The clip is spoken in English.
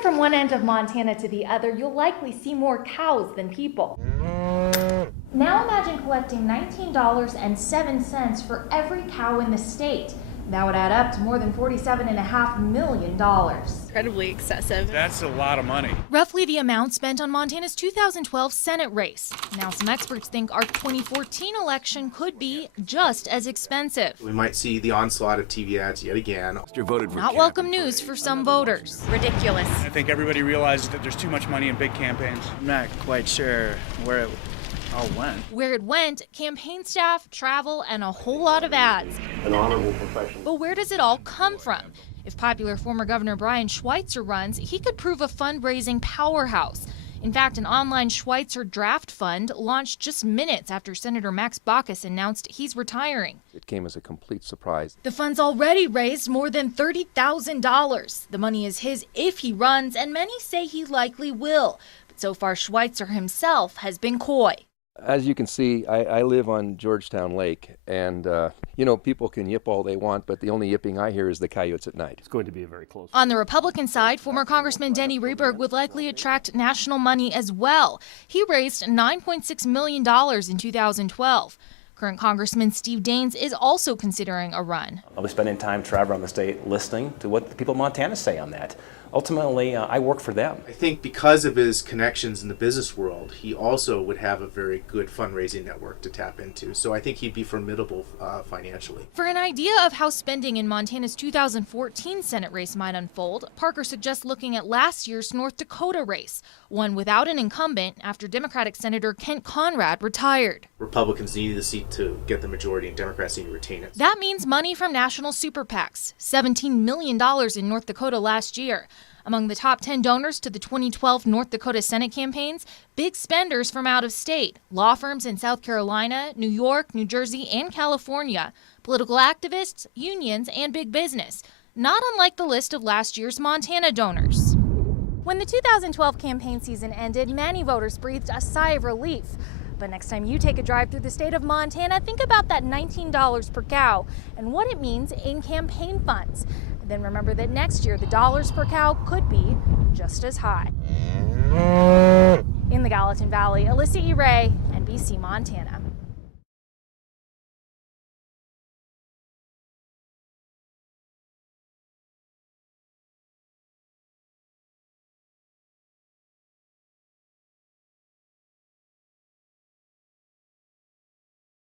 drive from one end of Montana to the other, you'll likely see more cows than people. Now imagine collecting $19.07 for every cow in the state. That would add up to more than $47.5 million. Incredibly excessive. That's a lot of money. Roughly the amount spent on Montana's 2012 Senate race. Now some experts think our 2014 election could be just as expensive. We might see the onslaught of TV ads yet again. Not welcome news for some voters. Ridiculous. I think everybody realizes that there's too much money in big campaigns. I'm not quite sure where it all went. Where it went, campaign staff, travel, and a whole lot of ads. An honorable profession. But where does it all come from? If popular former Governor Brian Schweitzer runs, he could prove a fundraising powerhouse. In fact, an online Schweitzer draft fund launched just minutes after Senator Max Baucus announced he's retiring. It came as a complete surprise. The fund's already raised more than $30,000. The money is his if he runs, and many say he likely will. But so far, Schweitzer himself has been coy. As you can see, I live on Georgetown Lake, and people can yip all they want, but the only yipping I hear is the coyotes at night. It's going to be a very close. On the Republican side, former Congressman Denny Rehberg would likely attract national money as well. He raised $9.6 million in 2012. Current Congressman Steve Daines is also considering a run. I'll be spending time traveling around the state listening to what the people of Montana say on that. Ultimately, I work for them. I think because of his connections in the business world, he also would have a very good fundraising network to tap into. So I think he'd be formidable financially. For an idea of how spending in Montana's 2014 Senate race might unfold, Parker suggests looking at last year's North Dakota race, one without an incumbent after Democratic Senator Kent Conrad retired. Republicans needed the seat to get the majority and Democrats need to retain it. That means money from national super PACs, $17 million in North Dakota last year. Among the top 10 donors to the 2012 North Dakota Senate campaigns, big spenders from out of state, law firms in South Carolina, New York, New Jersey, and California, political activists, unions, and big business, not unlike the list of last year's Montana donors. When the 2012 campaign season ended, many voters breathed a sigh of relief. But next time you take a drive through the state of Montana, think about that $19 per cow and what it means in campaign funds. Then remember that next year, the dollars per cow could be just as high. In the Gallatin Valley, Alyssa E. Ray, NBC Montana.